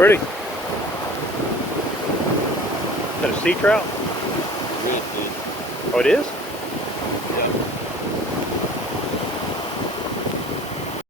pretty. Is that a sea trout? Redfish. Oh, it is?